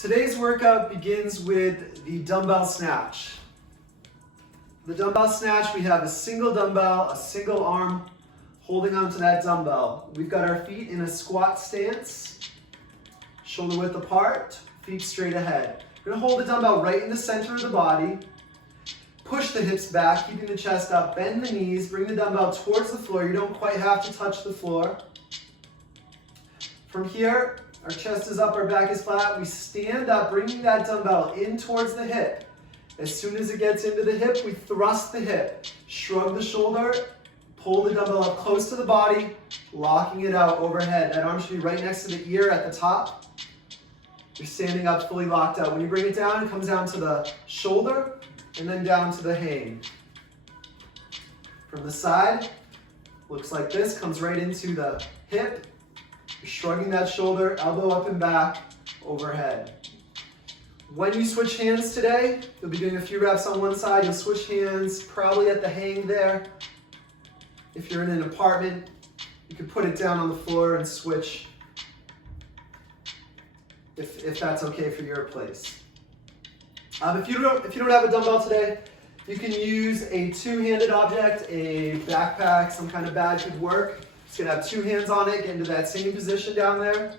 Today's workout begins with the dumbbell snatch. The dumbbell snatch, we have a single dumbbell, a single arm holding onto that dumbbell. We've got our feet in a squat stance, shoulder width apart, feet straight ahead. We're gonna hold the dumbbell right in the center of the body, push the hips back, keeping the chest up, bend the knees, bring the dumbbell towards the floor. You don't quite have to touch the floor. From here, our chest is up, our back is flat. We stand up, bringing that dumbbell in towards the hip. As soon as it gets into the hip, we thrust the hip. Shrug the shoulder, pull the dumbbell up close to the body, locking it out overhead. That arm should be right next to the ear at the top. You're standing up fully locked out. When you bring it down, it comes down to the shoulder and then down to the hang. From the side, looks like this, comes right into the hip. You're shrugging that shoulder, elbow up and back, overhead. When you switch hands today, you'll be doing a few reps on one side. You'll switch hands probably at the hang there. If you're in an apartment, you can put it down on the floor and switch if that's okay for your place. If you don't have a dumbbell today, you can use a two-handed object, a backpack, some kind of bag could work. Just gonna have two hands on it, get into that same position down there.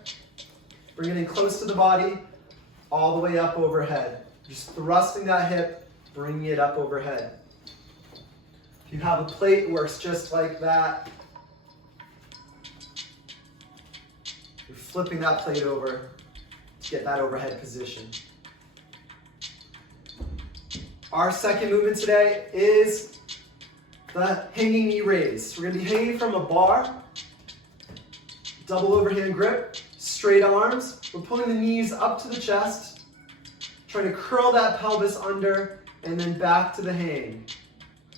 Bring it in close to the body, all the way up overhead. Just thrusting that hip, bringing it up overhead. If you have a plate, it works just like that. You're flipping that plate over to get that overhead position. Our second movement today is the hanging knee raise. We're gonna be hanging from a bar, double overhand grip, straight arms. We're pulling the knees up to the chest, trying to curl that pelvis under, and then back to the hang.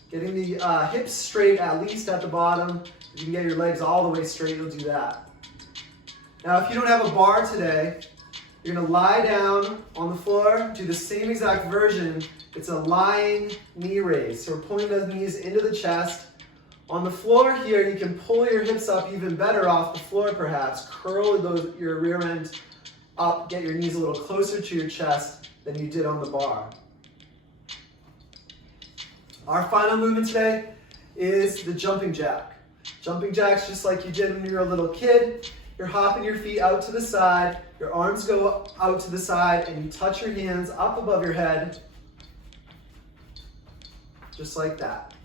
Getting the hips straight, at least at the bottom. If you can get your legs all the way straight, you'll do that. Now, if you don't have a bar today, you're gonna lie down on the floor, do the same exact version. It's a lying knee raise. So we're pulling those knees into the chest. On the floor here, you can pull your hips up even better off the floor perhaps. Curl your rear end up, get your knees a little closer to your chest than you did on the bar. Our final movement today is the jumping jack. Jumping jacks just like you did when you were a little kid. You're hopping your feet out to the side, your arms go out to the side, and you touch your hands up above your head, just like that.